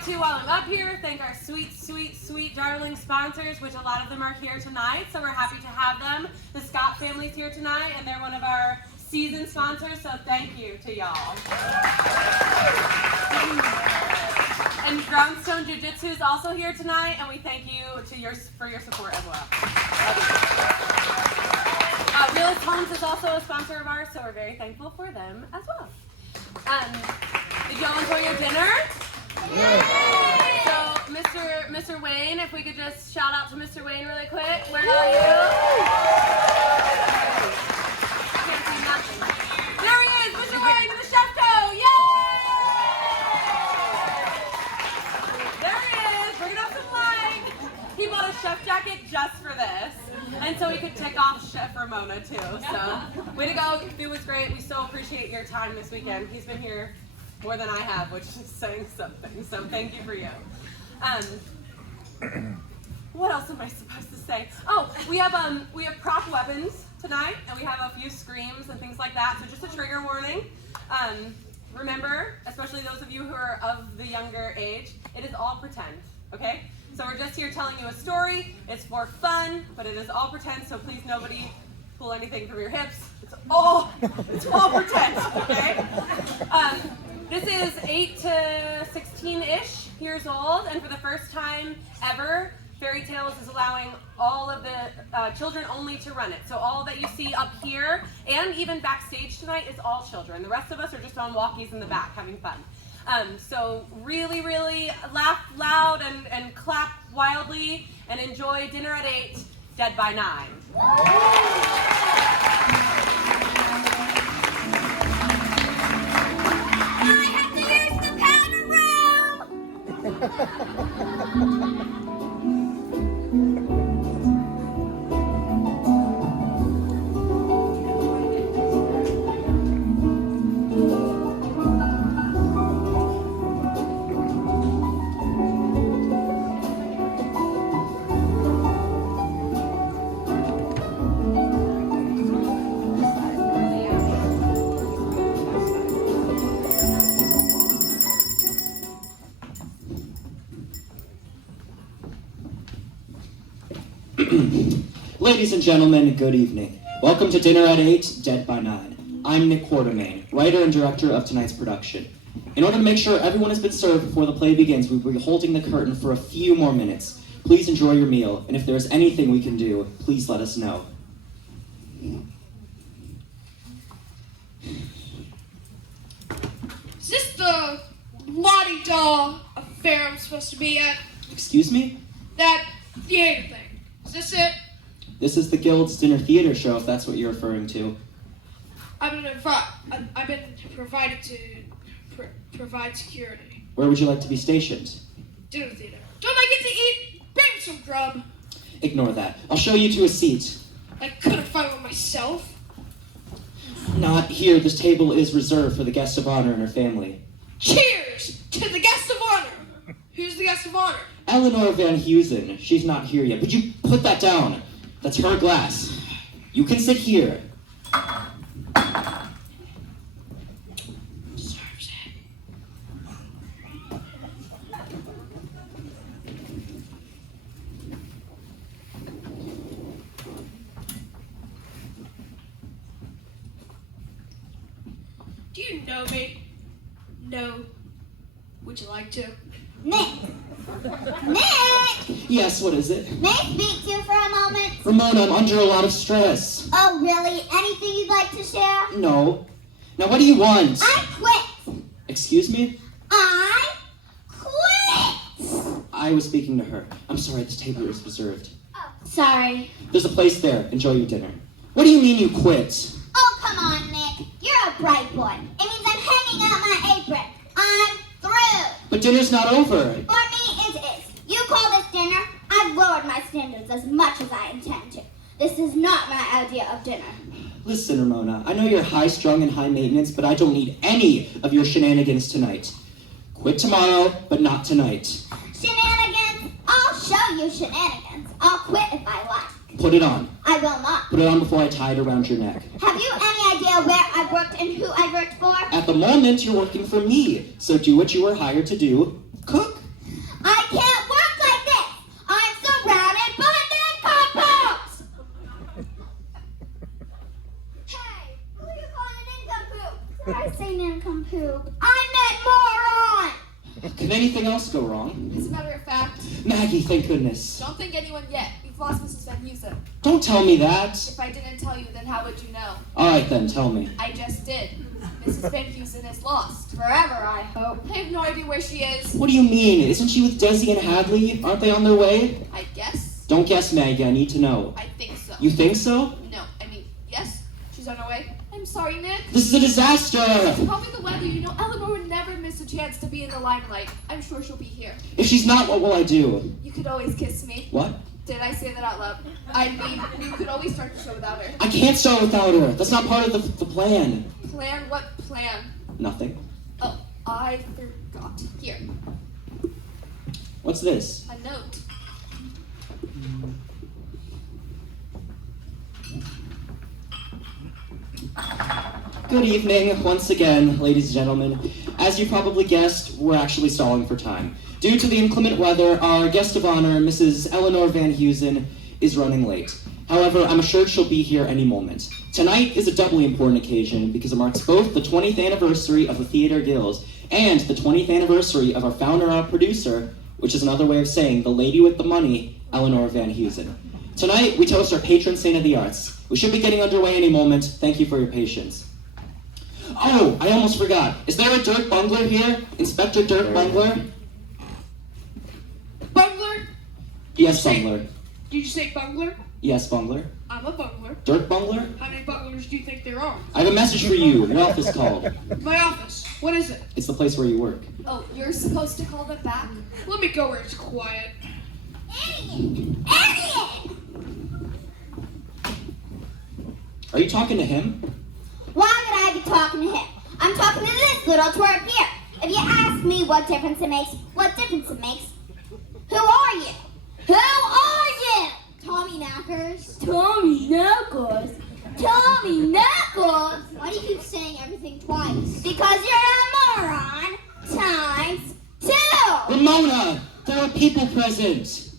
like to, while I'm up here, thank our sweet, sweet, sweet darling sponsors, which a lot of them are here tonight, so we're happy to have them. The Scott family's here tonight, and they're one of our season sponsors, so thank you to y'all. And Groundstone Jiu-Jitsu is also here tonight, and we thank you for your support as well. Realist Homes is also a sponsor of ours, so we're very thankful for them as well. Did y'all enjoy your dinner? Yeah. So, Mr. Wayne, if we could just shout out to Mr. Wayne really quick. Where are you? I can't see nothing. There he is, Mr. Wayne, the chef dough. Yay! There he is, bringing up some light. He bought a chef jacket just for this. And so he could tick off Chef Ramona too. So, way to go. It was great. We so appreciate your time this weekend. He's been here more than I have, which is saying something. So thank you for you. What else am I supposed to say? Oh, we have prop weapons tonight, and we have a few screams and things like that. So just a trigger warning. Remember, especially those of you who are of the younger age, it is all pretend. Okay? So we're just here telling you a story. It's for fun, but it is all pretend. So please, nobody pull anything from your hips. It's all pretend. Okay? This is 8 to 16-ish years old, and for the first time ever, Fairy Tales is allowing all of the children only to run it. So all that you see up here and even backstage tonight is all children. The rest of us are just on walkies in the back having fun. So really, really laugh loud and clap wildly and enjoy dinner at 8, Dead by 9. Ladies and gentlemen, good evening. Welcome to Dinner at 8, Dead by 9. I'm Nick Quartermain, writer and director of tonight's production. In order to make sure everyone has been served before the play begins, we will be holding the curtain for a few more minutes. Please enjoy your meal, and if there is anything we can do, please let us know. Is this the la-di-da affair I'm supposed to be at? Excuse me? That theater thing. Is this it? This is the Guild's dinner theater show, if that's what you're referring to. I've been provided to provide security. Where would you like to be stationed? Dinner theater. Don't I get to eat? Bring some grub. Ignore that. I'll show you to a seat. I couldn't find one myself. Not here. This table is reserved for the guest of honor and her family. Cheers to the guest of honor. Who's the guest of honor? Eleanor Van Heusen. She's not here yet. Would you put that down? That's her glass. You can sit here. Deserves it. Do you know me? No. Would you like to? Nick! Nick! Yes, what is it? May I speak to you for a moment? Ramona, I'm under a lot of stress. Oh, really? Anything you'd like to share? No. Now, what do you want? I quit! Excuse me? I quit! I was speaking to her. I'm sorry, this table is reserved. Oh, sorry. There's a place there. Enjoy your dinner. What do you mean you quit? Oh, come on, Nick. You're a bright boy. It means I'm hanging out my apron. I'm through. But dinner's not over. For me, it is. You call this dinner? I've lowered my standards as much as I intend to. This is not my idea of dinner. Listen, Ramona, I know you're high-strung and high-maintenance, but I don't need any of your shenanigans tonight. Quit tomorrow, but not tonight. Shenanigans? I'll show you shenanigans. I'll quit if I like. Put it on. I will not. Put it on before I tie it around your neck. Have you any idea where I worked and who I worked for? At the moment, you're working for me, so do what you were hired to do. Cook. say nincompoop. I meant moron! Can anything else go wrong? As a matter of fact, Maggie, thank goodness. don't think anyone yet. We've lost Mrs. Van Heusen. Don't tell me that. If I didn't tell you, then how would you know? Alright then, tell me. I just did. Mrs. Van Heusen is lost. Forever, I hope. I have no idea where she is. What do you mean? Isn't she with Desi and Hadley? Aren't they on their way? I guess. Don't guess, Maggie. I need to know. I think so. You think so? No, I mean, yes. She's on her way. I'm sorry, Nick. This is a disaster! It's probably the weather. You know, Eleanor would never miss a chance to be in the limelight. I'm sure she'll be here. If she's not, what will I do? You could always kiss me. What? Did I say that out loud? I mean, you could always start the show without her. I can't start without her. That's not part of the plan. Plan? What plan? Nothing. Oh, I forgot. Here, What's this? a note. Good evening, once again, ladies and gentlemen. As you probably guessed, we're actually stalling for time. Due to the inclement weather, our guest of honor, Mrs. Eleanor Van Heusen, is running late. However, I'm assured she'll be here any moment. Tonight is a doubly important occasion because it marks both the 20th anniversary of the Theater Guild and the 20th anniversary of our founder and producer, which is another way of saying the lady with the money, Eleanor Van Heusen. Tonight, we toast our patron saint of the arts. We should be getting underway any moment. Thank you for your patience. Oh, I almost forgot. Is there a Dirk Bungler here? Inspector Dirk Bungler? Bungler? Yes, Bungler. Did you say bungler? Yes, Bungler. I'm a bungler. Dirk Bungler? How many bunglers do you think there are? I have a message for you. Your office called. My office. What is it? It's the place where you work. Oh, you're supposed to call them back? Let me go where it's quiet. Idiot! Idiot! Are you talking to him? Why would I be talking to him? I'm talking to this little twerp here. If you ask me what difference it makes, what difference it makes? Who are you? Who are you? Tommy Knackers. Tommy Knackers. Tommy Knackers. Why do you keep saying everything twice? Because you're a moron times 2. Ramona! There are people present.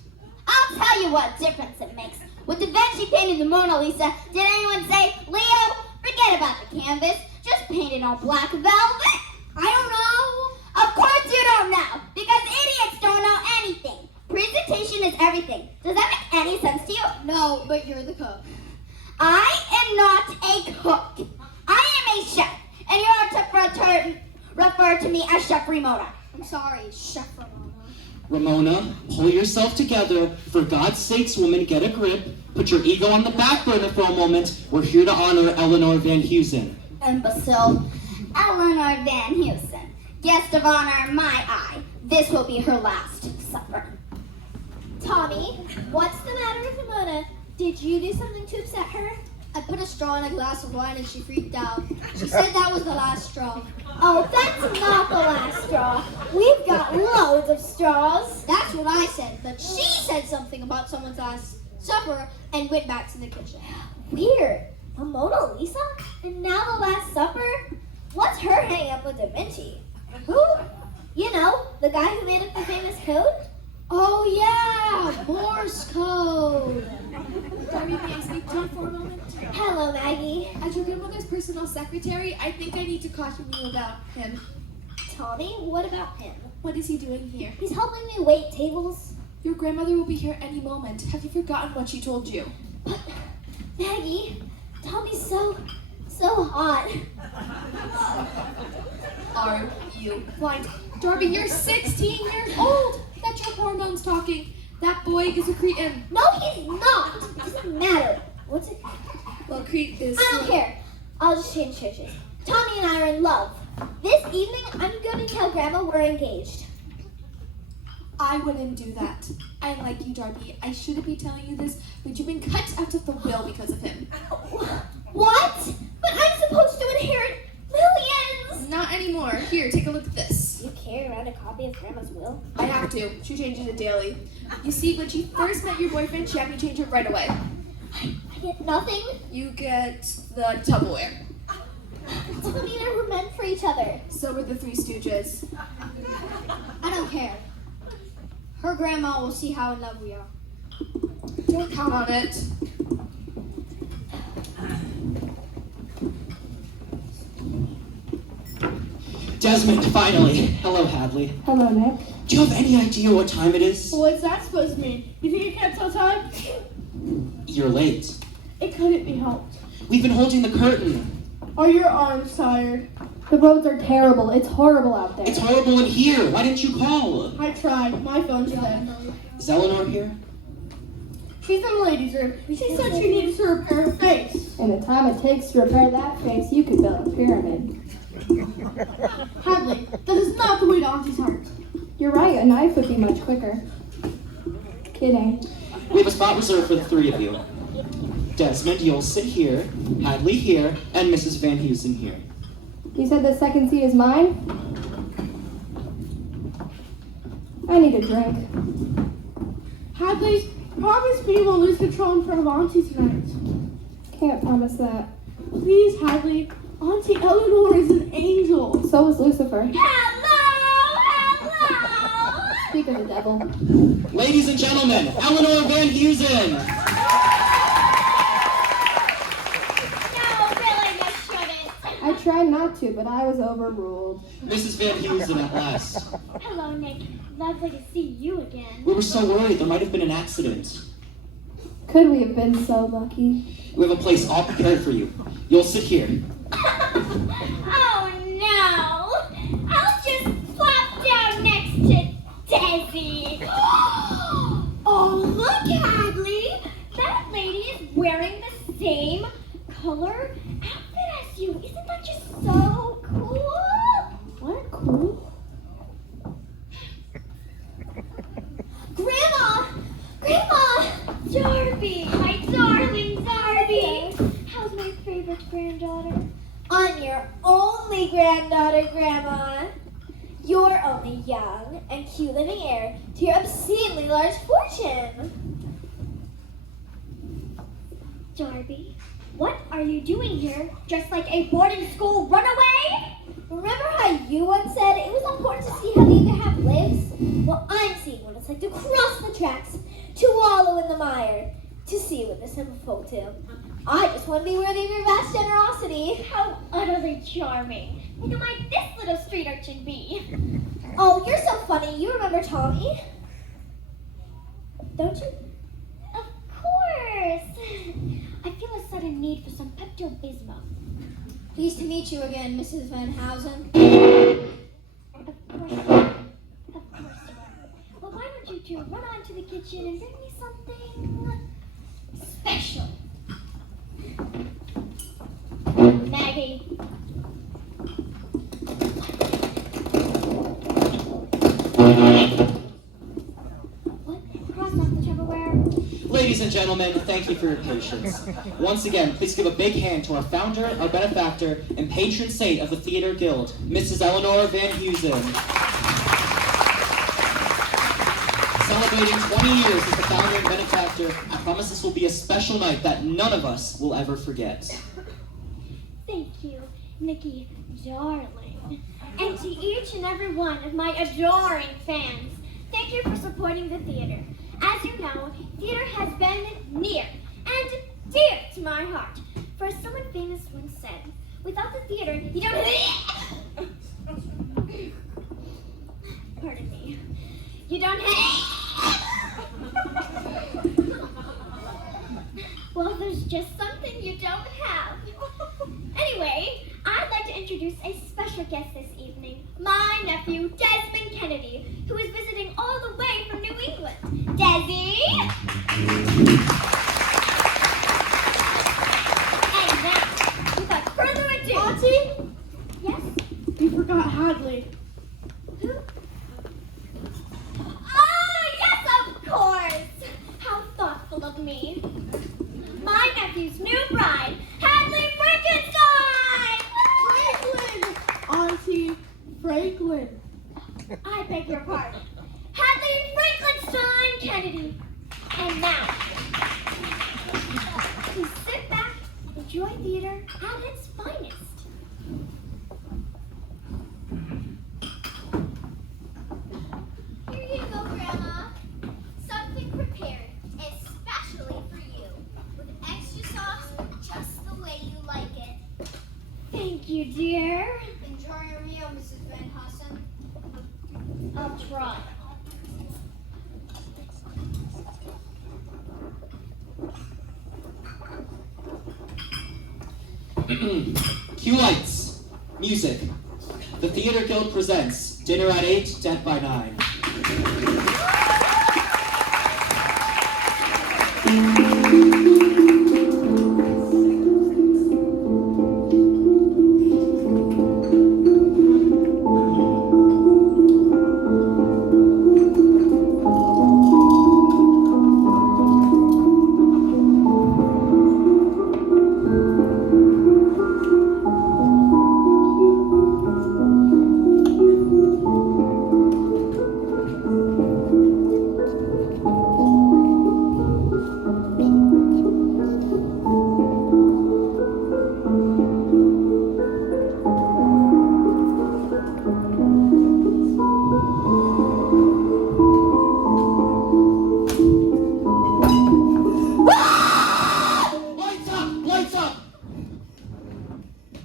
I'll tell you what difference it makes. With Da Vinci painting the Mona Lisa, did anyone say, Leo, forget about the canvas, just paint it on black velvet? I don't know. Of course you don't know, because idiots don't know anything. Presentation is everything. Does that make any sense to you? No, but you're the cook. I am not a cook. I am a chef, and you are to refer to me as Chef Ramona. I'm sorry, Chef Ramona. Ramona, pull yourself together. For God's sakes, woman, get a grip. Put your ego on the back burner for a moment. We're here to honor Eleanor Van Heusen. Imbecile. Eleanor Van Heusen. Guest of honor, my eye. This will be her last supper. Tommy, what's the matter with Ramona? Did you do something to upset her? I put a straw in a glass of wine and she freaked out. She said that was the last straw. Oh, that's not the last straw. We've got loads of straws. That's what I said, but she said something about someone's last supper and went back to the kitchen. Weird. The Mona Lisa? And now the Last Supper? What's her hang up with Da Vinci? Who? You know, the guy who made up the famous code? Oh yeah, Morse code. Darby, may I speak to you for a moment? Hello, Maggie. As your grandmother's personal secretary, I think I need to caution you about him. Tommy, what about him? What is he doing here? He's helping me wait tables. Your grandmother will be here any moment. Have you forgotten what she told you? But, Maggie, Tommy's so hot. Are you blind? Darby, you're 16 years old. That's your hormones talking. That boy is a cretin. No, he's not. It doesn't matter. What's it? Well, Crete is... I don't care. I'll just change churches. Tommy and I are in love. This evening, I'm going to tell Grandma we're engaged. I wouldn't do that. I like you, Darby. I shouldn't be telling you this, but you've been cut out of the will because of him. What? But I'm supposed to inherit millions. Not anymore. Here, take a look at this. You carry around a copy of Grandma's will? I have to. She changes it daily. You see, when she first met your boyfriend, she had me change it right away. I get nothing. You get the Tupperware. Tommy and I were meant for each other. So were the Three Stooges. I don't care. Her grandma will see how in love we are. Don't count on it. Desmond, finally. Hello, Hadley. Hello, Nick. Do you have any idea what time it is? What's that supposed to mean? You think you can't tell time? You're late. It couldn't be helped. We've been holding the curtain. Are your arms tired? The roads are terrible. It's horrible out there. It's horrible in here. Why didn't you call? I tried. My phone's dead. Is Eleanor here? She's in the ladies' room. She said she needed to repair her face. In the time it takes to repair that face, you could build a pyramid. Hadley, that is not the way to Auntie's heart. You're right, a knife would be much quicker. Kidding. We have a spot reserved for the three of you. Desmond, you'll sit here, Hadley here, and Mrs. Van Heusen here. You said the second seat is mine? I need a drink. Hadley, promise me you won't lose control in front of Auntie tonight. Can't promise that. Please, Hadley. Auntie Eleanor is an angel. So is Lucifer. Hello! Speak of the devil. Ladies and gentlemen, Eleanor Van Heusen! No, really, you shouldn't. I tried not to, but I was overruled. Mrs. Van Heusen at last. Hello, Nick. Lovely to see you again. We were so worried there might have been an accident. Could we have been so lucky? We have a place all prepared for you. You'll sit here. Oh, no. I'll just plop down next to Desi. Oh, look, Hadley. That lady is wearing the same color outfit as you. Isn't that just so cool? What? Cool? Grandma! Grandma! Darby! My darling Darby! How's my favorite granddaughter? I'm your only granddaughter, Grandma. You're only young and cute living heir to your obscenely large fortune. Darby, what are you doing here dressed like a boarding school runaway? Remember how you once said it was important to see how the other half lives? Well, I'm seeing what it's like to cross the tracks, to wallow in the mire, to see what the simple folk do. I just want to be worthy of your vast generosity. How utterly charming. And who might this little street urchin be? Oh, you're so funny. You remember Tommy? Don't you? Of course. I feel a sudden need for some Pepto-Bismol. Pleased to meet you again, Mrs. Van Heusen. Of course you are. Well, why don't you two run on to the kitchen and bring me something special? Maggie. What? Cross off the Tupperware. Ladies and gentlemen, thank you for your patience. Once again, please give a big hand to our founder, our benefactor, and patron saint of the Theater Guild, Mrs. Eleanor Van Heusen. Celebrating 20 years as the founder and benefactor, I promise this will be a special night that none of us will ever forget. Thank you, Nikki, darling. And to each and every one of my adoring fans, thank you for supporting the theater. As you know, theater has been near and dear to my heart. For as someone famous once said, without the theater, you don't Pardon me. You don't Well, there's just something you don't have. Anyway, I'd like to introduce a special guest this evening, my nephew, Desmond Kennedy, who is visiting all the way from New England. Desi? And now, without further ado... Auntie? Yes? You forgot Hadley. Who? Oh, yes, of course! How thoughtful of me. My nephew's new bride, Hadley Frankenstein! Franklin! Auntie, Franklin. I beg your pardon. Hadley Frankenstein Kennedy. And now, please sit back, enjoy theater at its finest. Here you go, Grandma. Something prepared especially for you, with extra sauce just the way you like it. Thank you, dear. Enjoy your meal, Mrs. Van try. Cue lights. Music. The Theater Guild presents Dinner at 8, Dead by 9. Lights up! Lights up!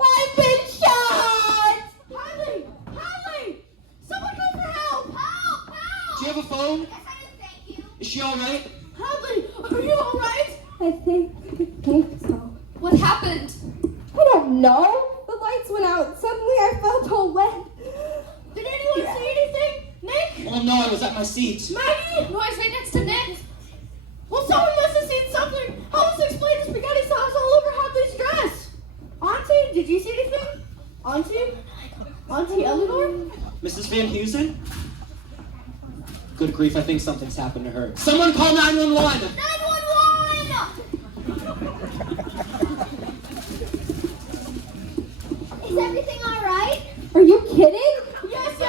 I've been shot! Hadley! Hadley! Someone go for help! Help! Help! Do you have a phone? Yes, I did, thank you. Is she alright? Hadley, are you alright? I think so. What happened? I don't know. The lights went out. Suddenly I felt all wet. Did anyone see anything? Nick? Oh no, I was at my seat. Maggie? No, I was right next to Nick. Well, someone must have seen something. Help us explain the spaghetti sauce all over Hadley's dress. Auntie, did you see anything? Auntie? Auntie Eleanor? Mrs. Van Heusen? Good grief, I think something's happened to her. Someone call 911! 911! Is everything alright? Are you kidding? Yes,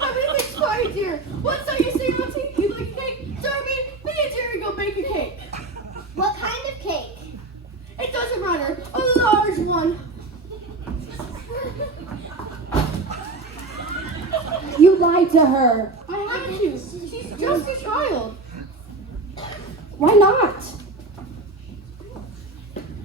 everything's fine, dear. What's that you say, Auntie? You like a cake? Darby, me and Jerry go bake a cake. What kind of cake? It doesn't matter. A large one. You lied to her. I have to. She's just a child. Why not?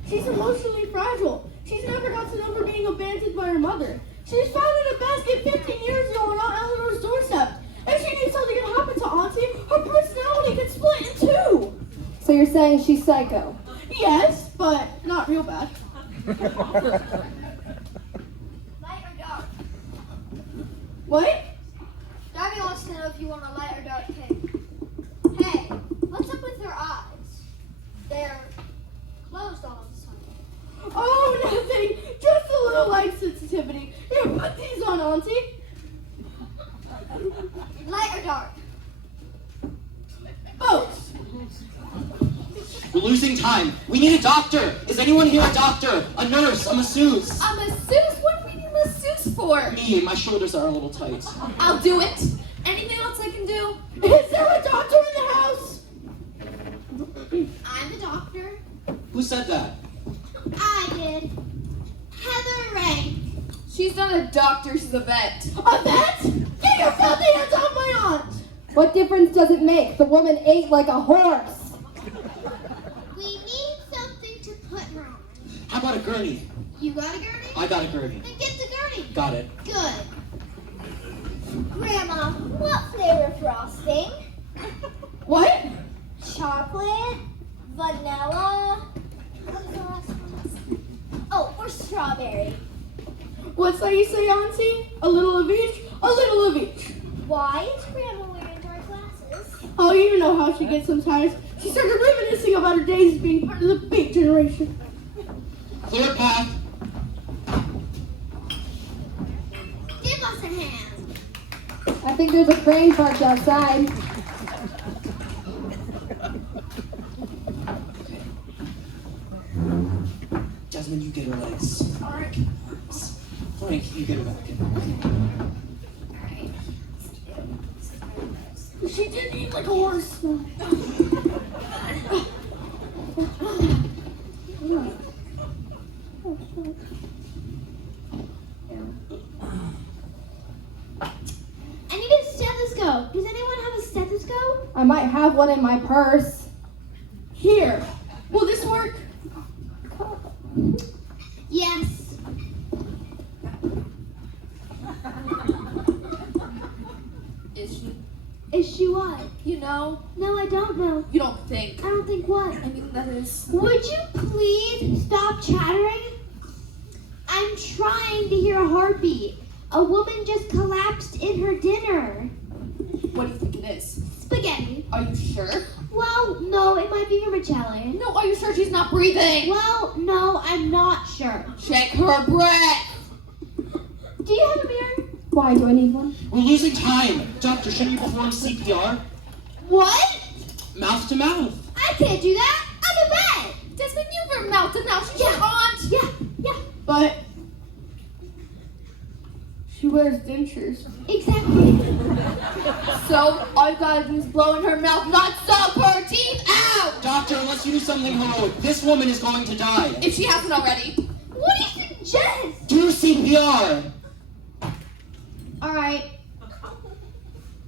She's emotionally fragile. She's never got to know her being abandoned by her mother. She was found in a basket 15 years ago on Aunt Eleanor's doorstep. If she knew something had happened to Auntie, her personality could split in two. So you're saying she's psycho? Yes, but not real bad. Light or dark? What? Darby wants to know if you want a light or dark cake. Hey, what's up with her eyes? They're closed all of a sudden. Oh, nothing. Just a little light sensitivity. Here, put these on, Auntie. Light or dark? Both. We're losing time. We need a doctor. Is anyone here a doctor? A nurse? A masseuse? A masseuse? What do we need a masseuse for? Me, my shoulders are a little tight. I'll do it. Anything else I can do? Is there a doctor in the house? I'm the doctor. Who said that? I did. Heather Rank. She's not a doctor, she's a vet. A vet? Get your filthy hands off my aunt! What difference does it make? The woman ate like a horse. We need something to put her on. How about a gurney? You got a gurney? I got a gurney. Then get the gurney. Got it. Good. Grandma, what flavor frosting? What? Chocolate? Vanilla? What was the last one? Oh, or strawberry. What's that you say, Auntie? A little of each? A little of each. Why is Grandma wearing dark glasses? Oh, you know how she gets sometimes. She started reminiscing about her days as being part of the big generation. Clear path. Give us a hand. I think there's a crane parked outside. Jasmine, you get her legs. Alright. Frank, you get her back. She did eat like a horse. I need a stethoscope. Does anyone have a stethoscope? I might have one in my purse. Here. Will this work? Yes. Is she? Is she what? You know? No, I don't know. You don't think. I don't think what? I mean, that is. Would you please stop chattering? I'm trying to hear a heartbeat. A woman just collapsed in her dinner. What do you think it is? Spaghetti. Are you sure? Well, no, it might be vermicelli. No, are you sure she's not breathing? Well, no, I'm not sure. Check her breath. Do you have a mirror? Why, do I need one? We're losing time. Doctor, shouldn't you perform CPR? What? Mouth to mouth. I can't do that. I'm a vet. Desmond, you were mouth to mouth. She's your aunt. Yeah. But she wears dentures. Exactly. So all you gotta do is blow in her mouth, not suck her teeth out. Doctor, unless you do something heroic, this woman is going to die. If she hasn't already. What do you suggest? Do CPR. All right.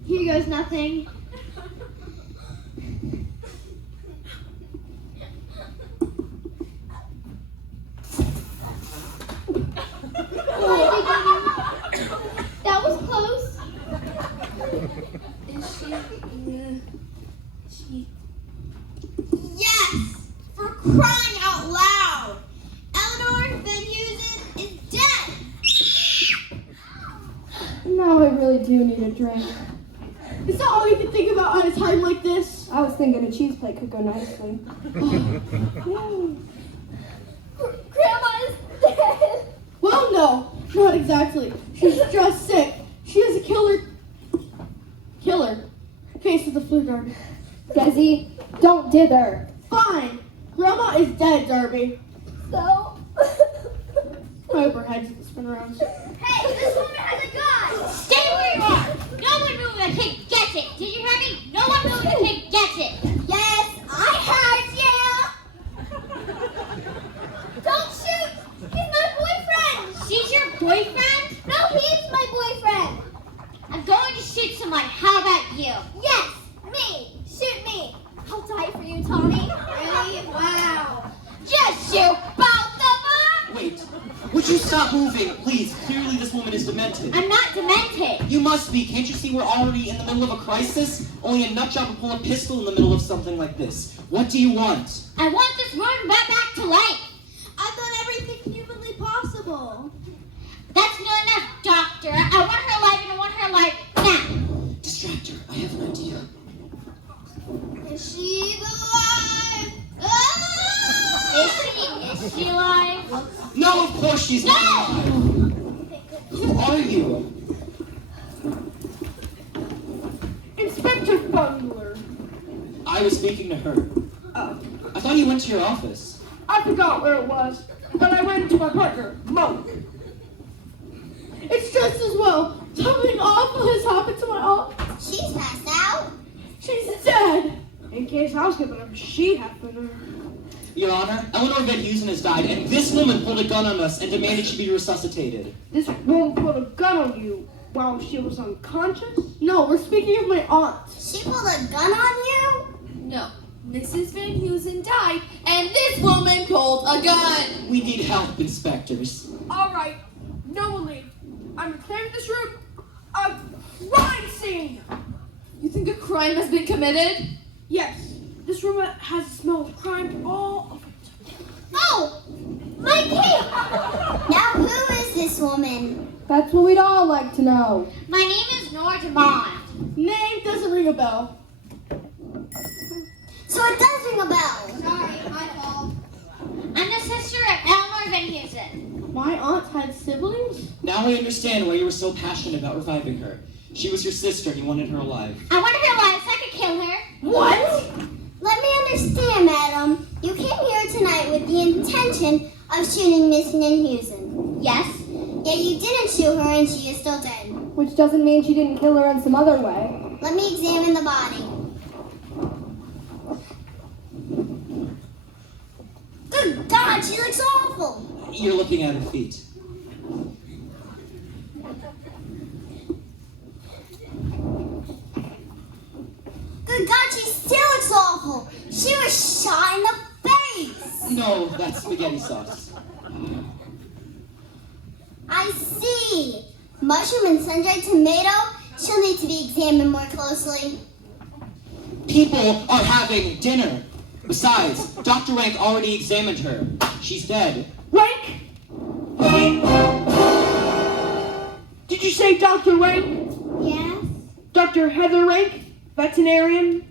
Here goes nothing. That was close. Is she? Yes! For crying out loud! Eleanor Van Heusen is dead! Now I really do need a drink. Is that all you can think about on a time like this? I was thinking a cheese plate could go nicely. Grandma is dead. Well, no, not exactly. She's just sick. She has a killer case of the flu, Darby. Desi, don't dither. Fine. Grandma is dead, Darby. So. I hope her head's gonna spin around. Hey, this woman has a gun! Stay where you are! No one move, the kid gets it! Did you hear me? No one move, the kid gets it! Yes, I heard you! Don't shoot! He's my boyfriend! She's your boyfriend? No, he's my boyfriend! I'm going to shoot someone. How about you? Yes, me! Shoot me! I'll die for you, Tommy. Really? Wow. Just shoot both of them! Wait, would you stop moving, please? Clearly this woman is demented. I'm not demented. You must be. Can't you see we're already in the middle of a crisis? Only a nutjob would pull a pistol in the middle of something like this. What do you want? I want this woman brought back to life. I've done everything humanly possible. That's not enough, doctor. I want her alive and I want her alive now. Distract her. I have an idea. Is she alive? Ah! Is she alive? No, of course she's not alive. Who are you? Inspector Bungler. I was speaking to her. Oh, I thought you went to your office. I forgot where it was, but I ran into my partner, Monk. It's just as well. Something awful has happened to my aunt. She's passed out. She's dead. In case housekeeping, she happened to her. Your Honor, Eleanor Van Heusen has died, and this woman pulled a gun on us and demanded she be resuscitated. This woman put a gun on you while she was unconscious? No, we're speaking of my aunt. She pulled a gun on you? No. Mrs. Van Heusen died, and this woman pulled a gun. We need help, inspectors. All right, no one leave. I'm declaring this room a crime scene. You think a crime has been committed? Yes, this room has a smell of crime all over it. Oh, my cape! Now who is this woman? That's what we'd all like to know. My name is Nora Demond. Name doesn't ring a bell. So it does ring a bell. Sorry, my fault. I'm the sister of Eleanor Van Heusen. My aunt had siblings? Now I understand why you were so passionate about reviving her. She was your sister and you wanted her alive. I wanted her alive so I could kill her. What? Let me understand, madam. You came here tonight with the intention of shooting Miss Van Heusen. Yes. Yet you didn't shoot her and she is still dead. Which doesn't mean she didn't kill her in some other way. Let me examine the body. Good God, she looks awful. You're looking at her feet. Good God, she still looks awful. She was shot in the face. No, that's spaghetti sauce. I see. Mushroom and sun-dried tomato. She'll need to be examined more closely. People are having dinner. Besides, Dr. Rank already examined her. She's dead. Rank? Did you say Dr. Rank? Yes? Dr. Heather Rank? Veterinarian?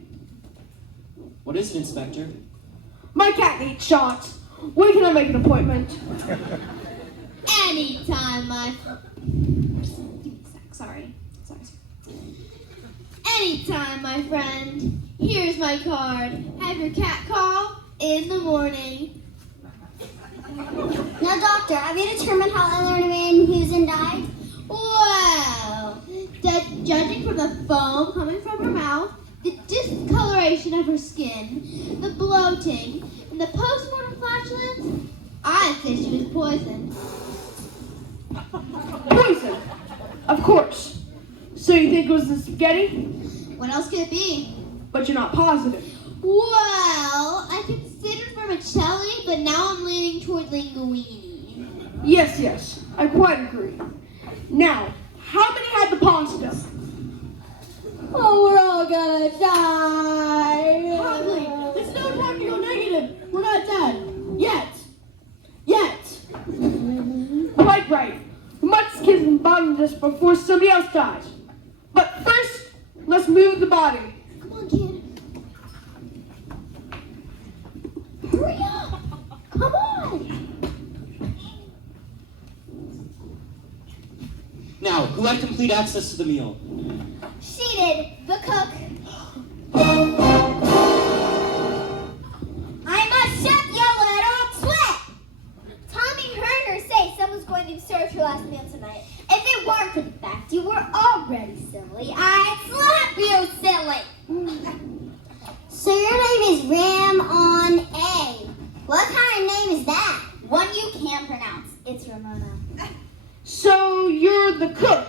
What is it, Inspector? My cat needs shots. When can I make an appointment? Anytime, my... Sorry. Anytime, my friend. Here's my card. Have your cat call in the morning. Now, Doctor, have you determined how Eleanor Van Heusen died? Well, judging from the foam coming from her mouth, the discoloration of her skin, the bloating, and the postmortem flatulence, I think she was poisoned. Poison. Of course. So you think it was the spaghetti? What else could it be? But you're not positive. Well, I considered vermicelli, but now I'm leaning toward linguine. Yes. I quite agree. Now, how many had the pasta? Oh, we're all gonna die. Hardly. It's no time to go negative. We're not dead. Yet. Quite right. We must kiss and bottom this before somebody else dies. But first, let's move the body. Come on, kid. Hurry up. Come on. Now, who had complete access to the meal? She did. The cook. I must shut your little twit. Tommy heard her say someone's going to serve her last meal tonight. If it weren't for the fact you were already silly, I'd slap you silly. So your name is Ram on A. What kind of name is that? One you can pronounce. It's Ramona. So you're the cook.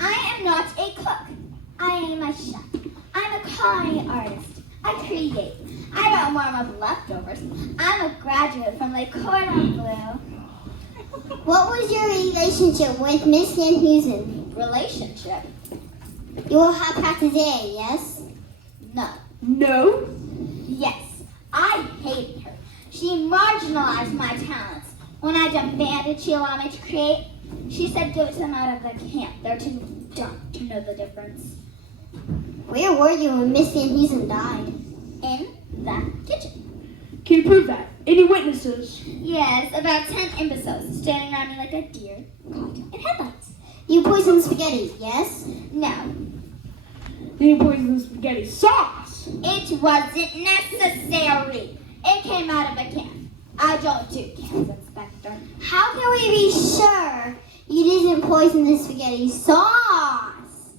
I am not a cook. I am a chef. I'm a culinary artist. I create. I don't warm up leftovers. I'm a graduate from the Cordon Bleu. What was your relationship with Miss Van Heusen? Relationship? You will have practice A, yes? No. No? Yes. I hated her. She marginalized my talents. When I demanded she allow me to create, she said get them out of the camp. They're too dumb to know the difference. Where were you when Miss Van Heusen died? In the kitchen. Can you prove that? Any witnesses? Yes, about 10 imbeciles standing around me like a deer caught in headlights. You poisoned spaghetti, yes? No, Then you poisoned the spaghetti sauce. it wasn't necessary. It came out of a can. I don't do cans, Inspector. How can we be sure you didn't poison the spaghetti sauce?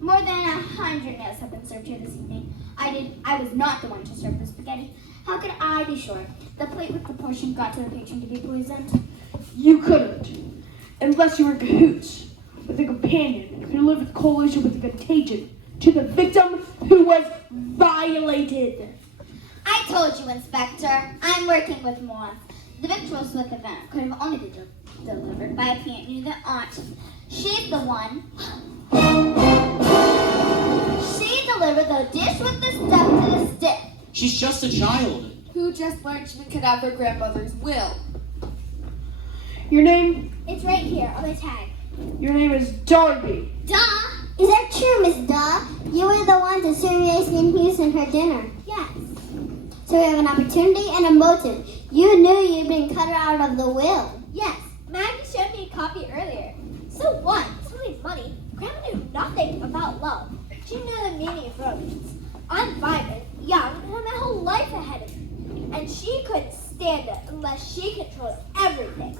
More than 100 meals have been served here this evening. I was not the one to serve the spaghetti. How could I be sure the plate with the portion got to the patron to be poisoned? You couldn't. Unless you were in cahoots with a companion who lived with coalition with a contagion to the victim who was violated. I told you, Inspector. I'm working with morons. The victuals with the venom could have only been delivered by a peanut knew the aunt. She's the one. She delivered the dish with the stuff to the stick. She's just a child. Who just learned she could have her grandmother's will? Your name? It's right here on the tag. Your name is Darby. Duh! Is that true, Miss Duh? You were the one to serve Miss Van Heusen her dinner. Yes. So we have an opportunity and a motive. You knew you'd been cut out of the will. Yes. Maggie showed me a copy earlier. So what? It's really funny. Grandma knew nothing about love. She knew the meaning of romance. I'm vibrant, young, and had my whole life ahead of me. And she couldn't stand it unless she controlled everything.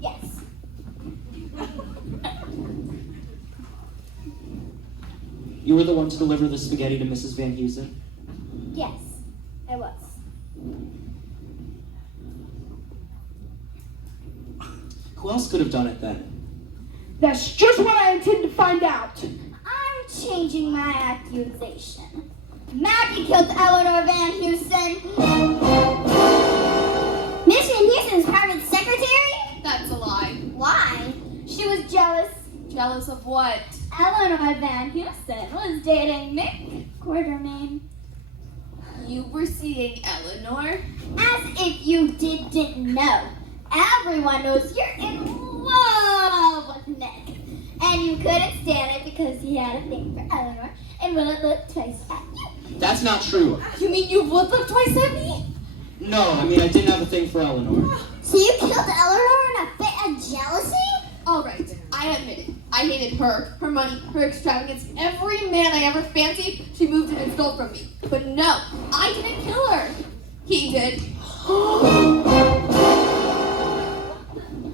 Yes. You were the one to deliver the spaghetti to Mrs. Van Heusen? Yes, I was. Who else could have done it then? That's just what I intend to find out. I'm changing my accusation. Maggie killed Eleanor Van Heusen. Miss Van Heusen's private secretary? That's a lie. Why? Jealous of what? Eleanor Van Houston was dating Nick Quartermain. You were seeing Eleanor? As if you didn't know. Everyone knows you're in love with Nick. And you couldn't stand it because he had a thing for Eleanor and wouldn't look twice at you. That's not true. You mean you would look twice at me? No, I mean, I didn't have a thing for Eleanor. So you killed Eleanor in a fit of jealousy? Alright, I admit it. I hated her, her money, her extravagance, every man I ever fancied, she moved in and stole from me. But no, I didn't kill her. He did.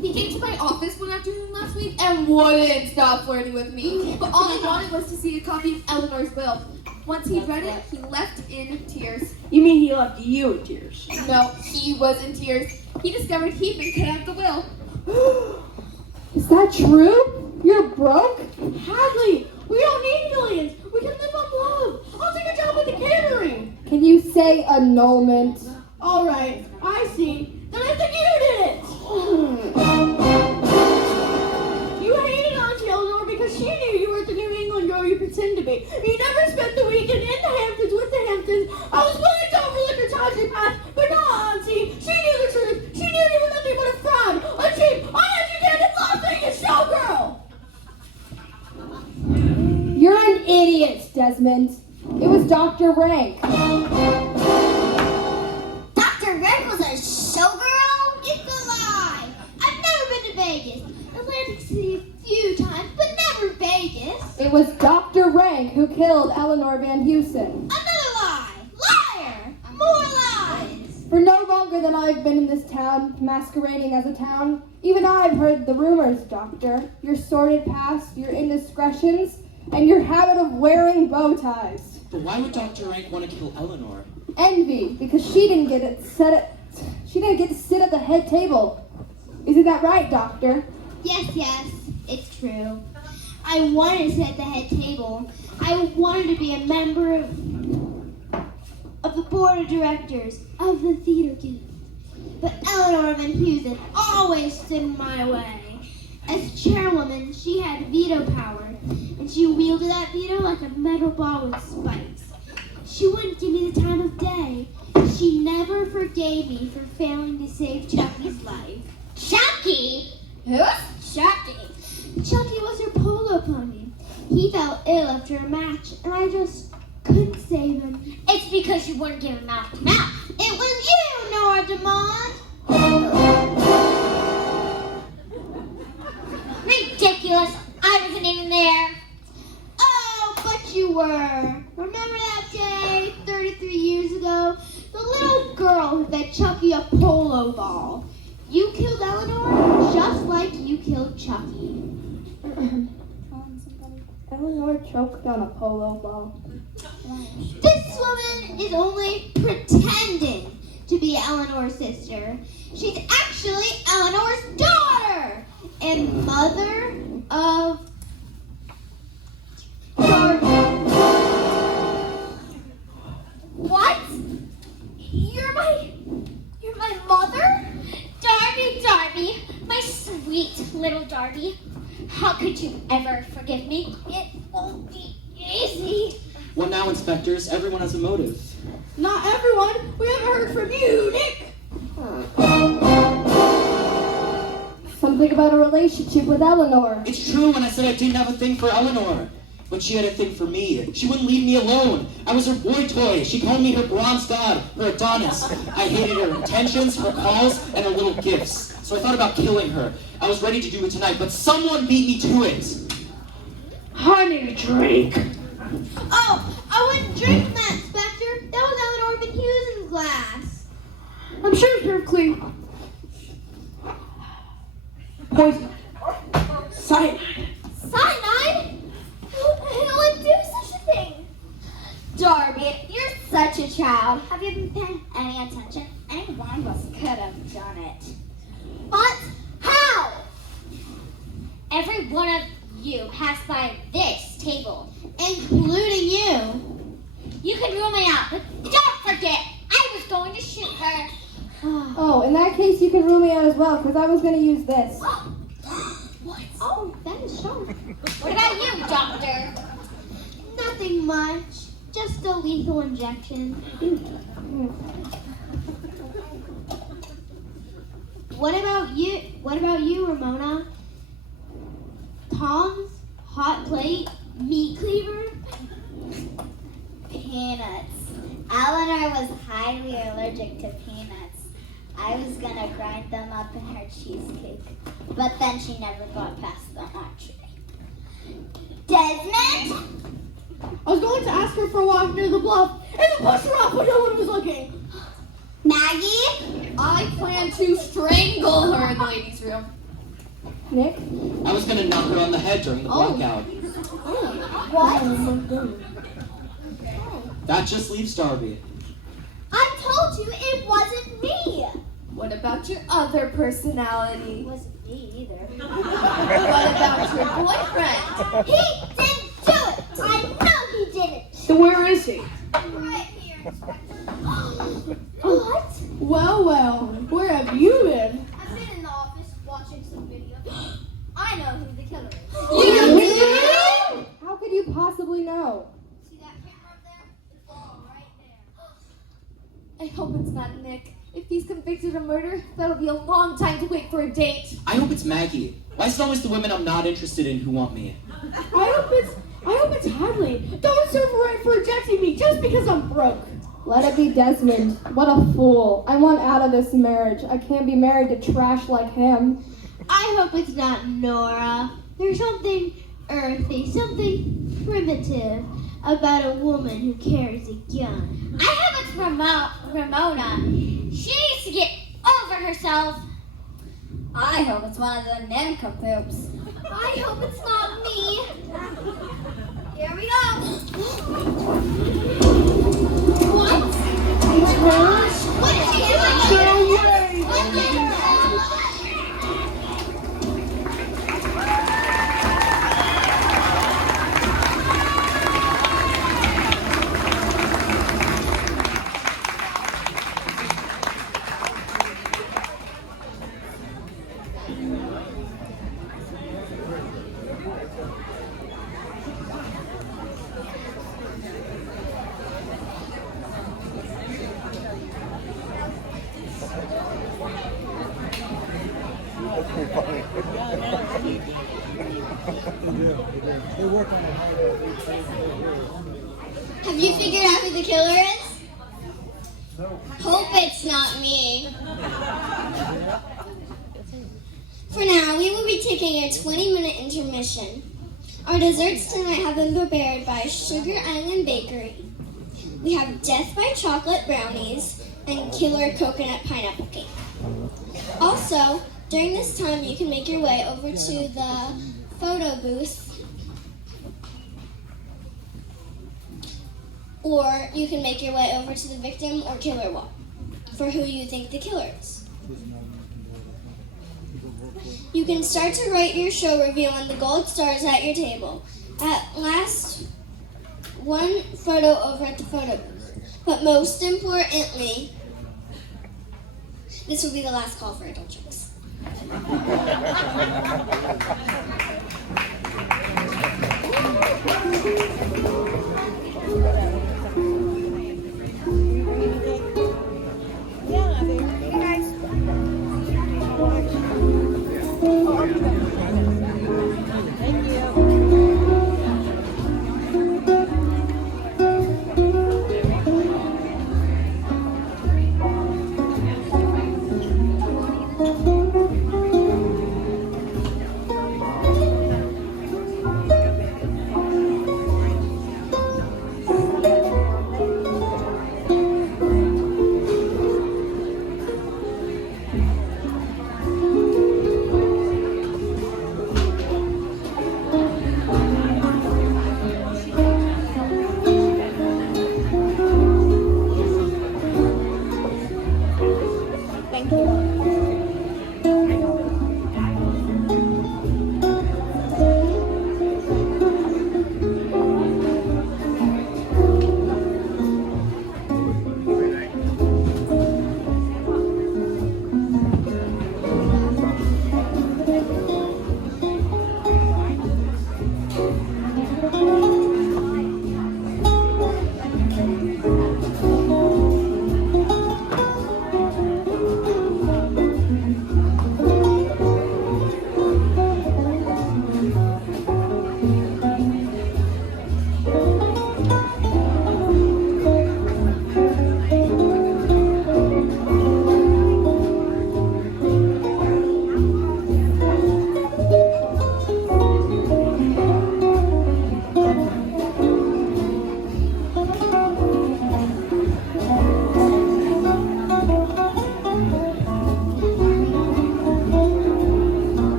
He came to my office one afternoon last week and wouldn't stop flirting with me. But all he wanted was to see a copy of Eleanor's will. Once he read it, he left in tears. You mean he left you in tears? No, he was in tears. He discovered he'd been cut out the will. Is that true? You're broke? Hadley, we don't need millions. We can live on love. I'll take a job with the catering. Can you say annulment? All right, I see. Then I think you did it. You hated Auntie Eleanor because she knew you were the New England girl you pretend to be. You never spent the weekend in the Hamptons with the Hamptons. I was willing to overlook her times she passed, but not Auntie. She knew the truth. She knew you were nothing but a fraud, a cheap, uneducated, lost-thinking showgirl. You're an idiot, Desmond. It was Dr. Rank. Dr. Rank was a showgirl? It's a lie. I've never been to Vegas. Atlantic City a few times, but never Vegas. It was Dr. Rank who killed Eleanor Van Houston. Another lie. Liar. More lies. For no longer than I've been in this town, masquerading as a town, even I've heard the rumors, Doctor. Your sordid past, your indiscretions, and your habit of wearing bow ties. But why would Dr. Rank want to kill Eleanor? Envy, because she didn't get to sit at the head table. Isn't that right, Doctor? Yes, it's true. I wanted to sit at the head table. I wanted to be a member of the board of directors of the theater guild. But Eleanor Van Houston always stood in my way. As chairwoman, she had veto power, and she wielded that veto like a metal ball with spikes. She wouldn't give me the time of day. She never forgave me for failing to save Chucky's life. Chucky? Who's Chucky? Chucky was her polo pony. He fell ill after a match, and I just couldn't save him. It's because you wouldn't give him mouth to mouth. It was you, Nora Demond. Ridiculous. I wasn't even there. Oh, but you were. Remember that day, 33 years ago? The little girl who fed Chucky a polo ball. You killed Eleanor just like you killed Chucky. Eleanor choked on a polo ball. This woman is only pretending to be Eleanor's sister. She's actually Eleanor's daughter and mother of Darby. What? You're my mother? Darby, my sweet little Darby. How could you ever forgive me? It won't be easy. Well, now, inspectors, everyone has a motive. Not everyone. We haven't heard from you, Nick. Something about a relationship with Eleanor. It's true when I said I didn't have a thing for Eleanor. But she had a thing for me. She wouldn't leave me alone. I was her boy toy. She called me her bronze god, her Adonis. I hated her intentions, her calls, and her little gifts. So I thought about killing her. I was ready to do it tonight, but someone beat me to it. Honey drink. Oh, I wouldn't drink from that, Inspector. That was Eleanor Van Houston's glass. I'm sure it's perfectly poison. Cyanide. Cyanide? Who would do such a thing? Darby, you're such a child. Have you been paying any attention? Any one of us could have done it. But how? Every one of you passed by this table. Including you. You can rule me out, but don't forget, I was going to shoot her. Oh, in that case, you can rule me out as well, because I was going to use this. What? Oh, that is so. What about you, doctor? Nothing much. Just a lethal injection. What about you? What about you, Ramona? Tom's hot plate meat cleaver? Peanuts. Eleanor was highly allergic to peanuts. I was gonna grind them up in her cheesecake, but then she never got past the entree. Desmond? I was going to ask her for a walk near the bluff, and the bush were up when no one was looking. Maggie? I plan to strangle her in the ladies' room. Nick? I was gonna knock her on the head during the blackout. What? That just leaves Darby. I told you it wasn't me. What about your other personality? It wasn't me either. What about your boyfriend? He didn't do it. I know he didn't. So where is he? Right here, Inspector. What? Well, well, where have you been? I've been in the office watching some videos. I know who the killer is. How could you possibly know? See that camera up there? It's all right there. I hope it's not Nick. If he's convicted of murder, that'll be a long time to wait for a date. I hope it's Maggie. Why is it always the women I'm not interested in who want me? I hope it's Hadley. Don't serve her right for rejecting me just because I'm broke. Let it be Desmond. What a fool. I want out of this marriage. I can't be married to trash like him. I hope it's not Nora. There's something earthy, something primitive about a woman who carries a gun. I hope it's Ramona. She needs to get over herself. I hope it's one of the nincompoops. I hope it's not me. Here we go. What? What is she doing? No way! Have you figured out who the killer is? Hope it's not me. For now, we will be taking a 20-minute intermission. Our desserts tonight have been prepared by Sugar Island Bakery. We have Death by Chocolate brownies and Killer Coconut Pineapple Cake. Also, during this time, you can make your way over to the photo booth, or you can make your way over to the victim or killer wall for who you think the killer is. You can start to write your show review on the gold stars at your table. At last, one photo over at the photo booth. But most importantly, this will be the last call for adult jokes.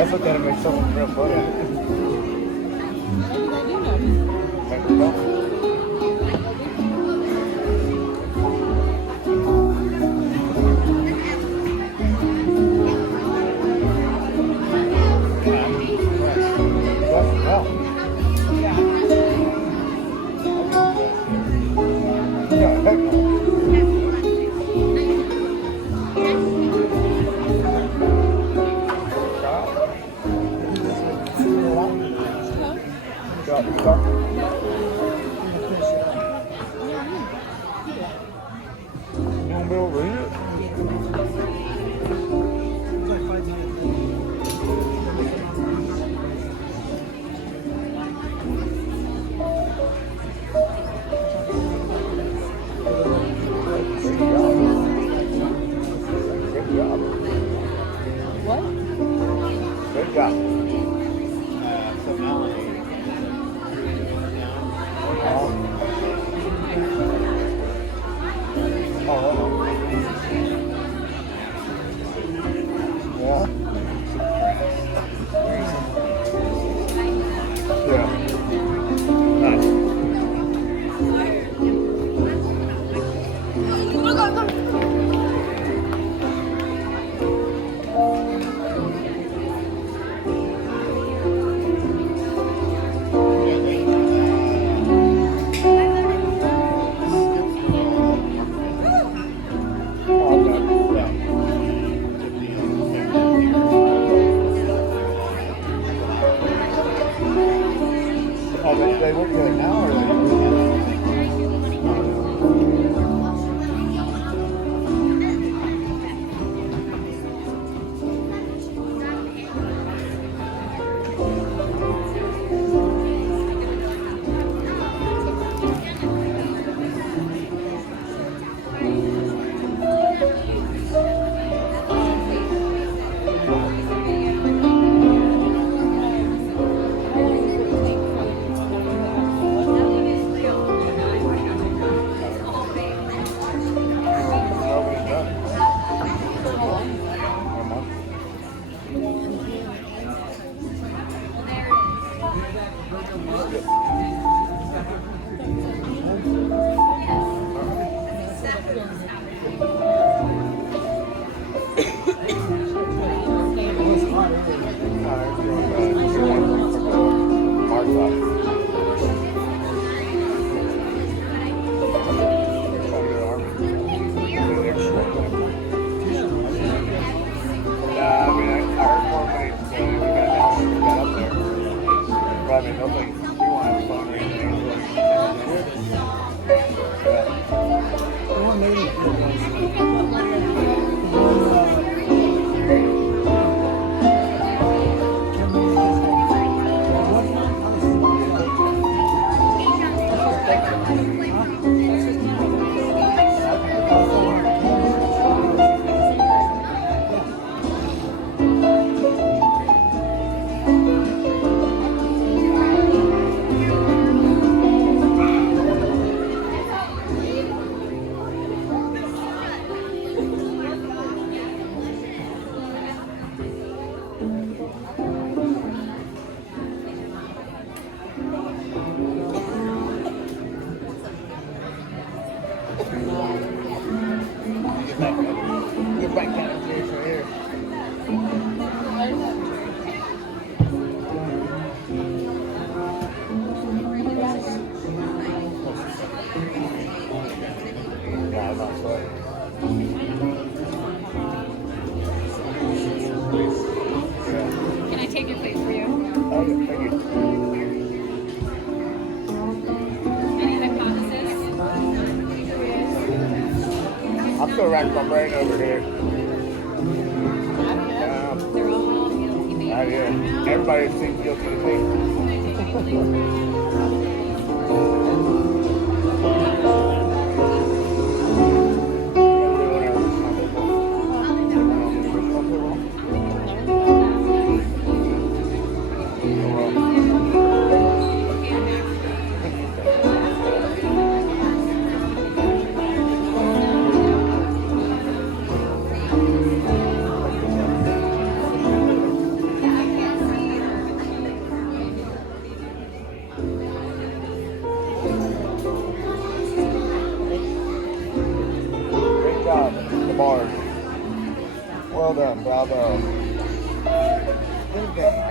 That's what that'll make someone real funny. Maybe they do. Good job. So Melanie. They look good now, or get back down here for here. Yeah, that's right. Can I take your plate for you? Oh, yeah, thank you. Any hypothesis? I'm still racking my brain over here. They're all guilty, baby. Yeah. Everybody seems guilty to me. Mars. Well done, bravo. Good game.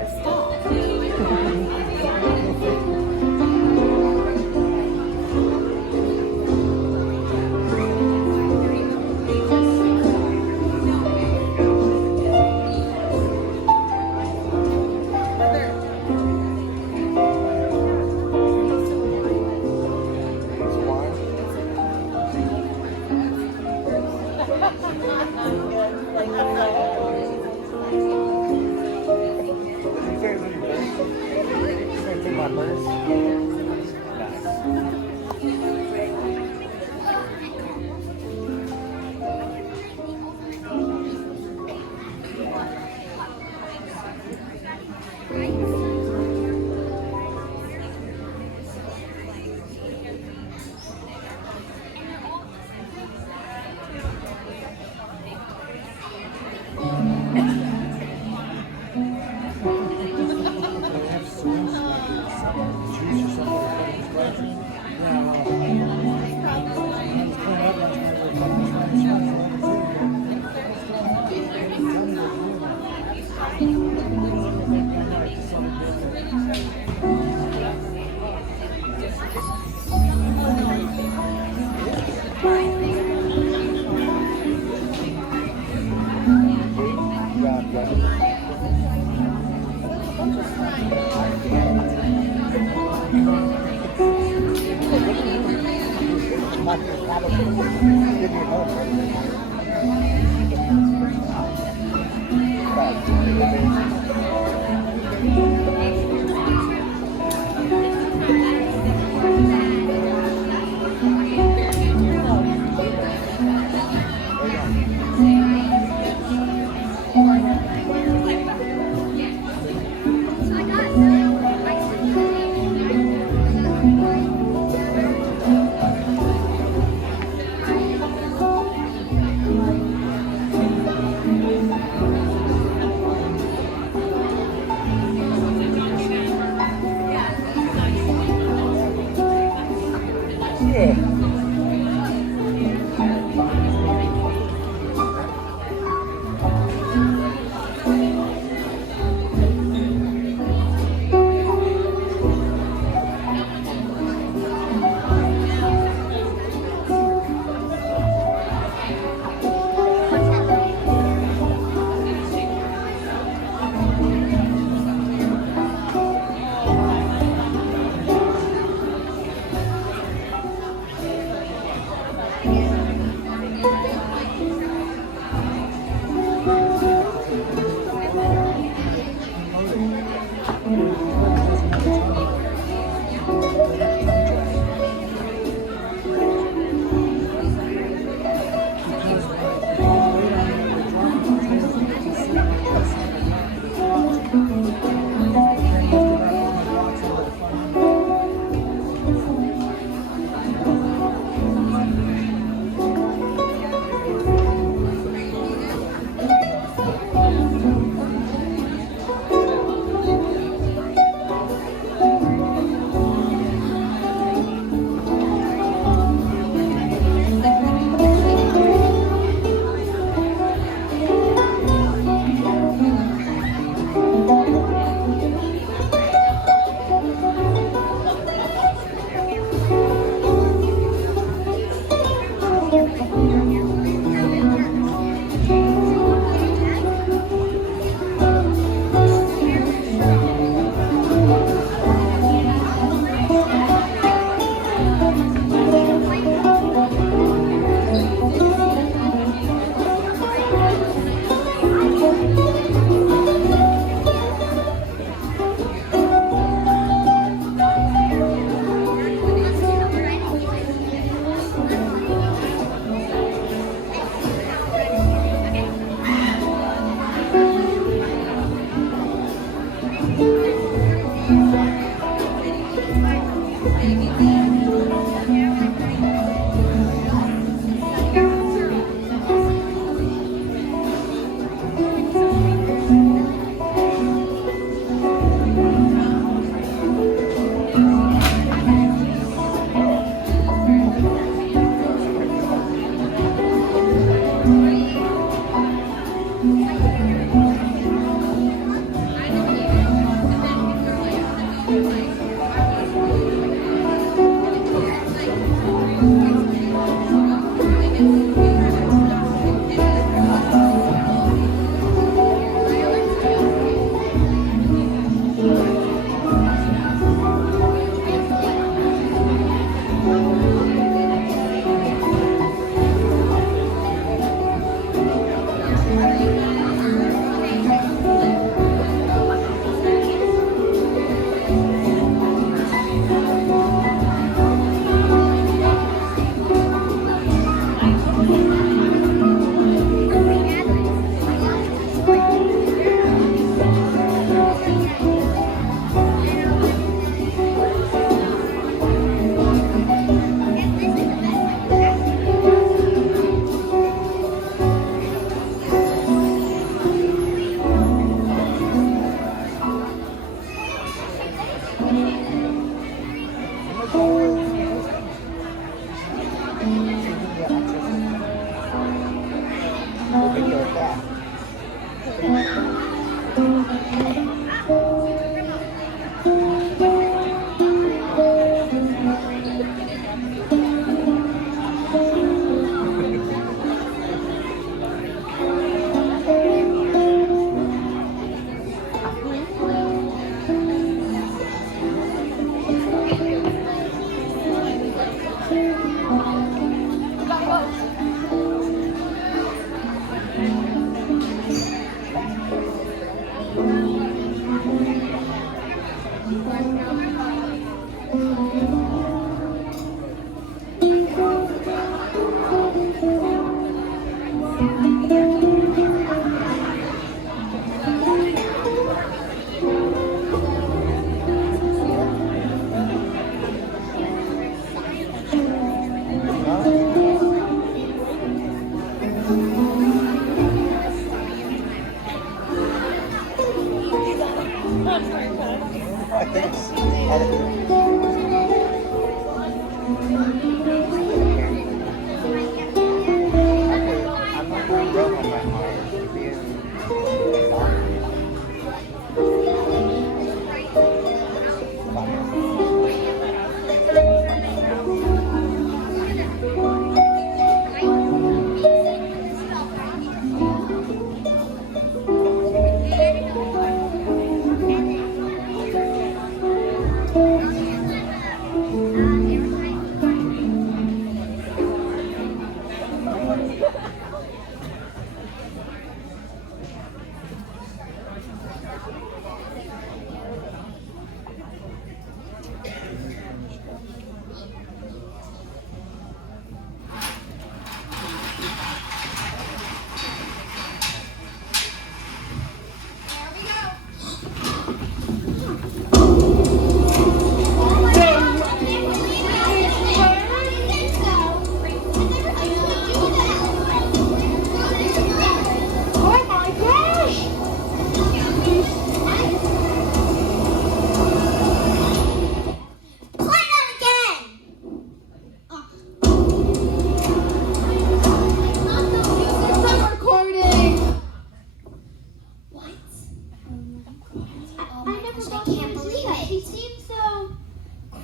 Take care of that.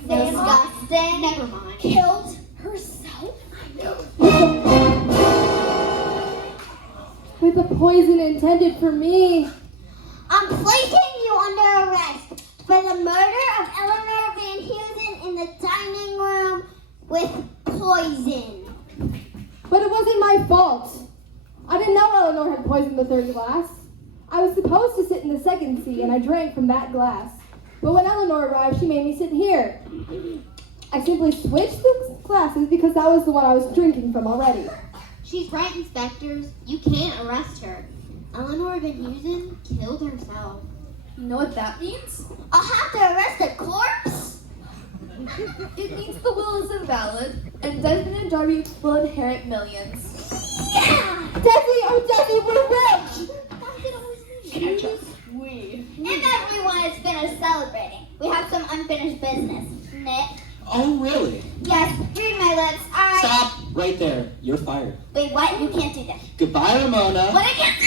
Disgusting. Never mind. Killed herself? I know. With the poison intended for me. I'm placing you under arrest for the murder of Eleanor Van Heusen in the dining room with poison. But it wasn't my fault. I didn't know Eleanor had poisoned the third glass. I was supposed to sit in the second seat, and I drank from that glass. But when Eleanor arrived, she made me sit here. I simply switched the glasses because that was the one I was drinking from already. She's right, inspectors. You can't arrest her. Eleanor Van Heusen killed herself. You know what that means? I'll have to arrest a corpse? It means the will is invalid, and Desmond and Darby will inherit millions. Yeah! Desi, oh Desi, we're rich! If everyone has finished celebrating, we have some unfinished business. Nick? Oh, really? Yes, read my lips. Stop right there. You're fired. Wait, what? You can't do that. Goodbye, Ramona. What I can't do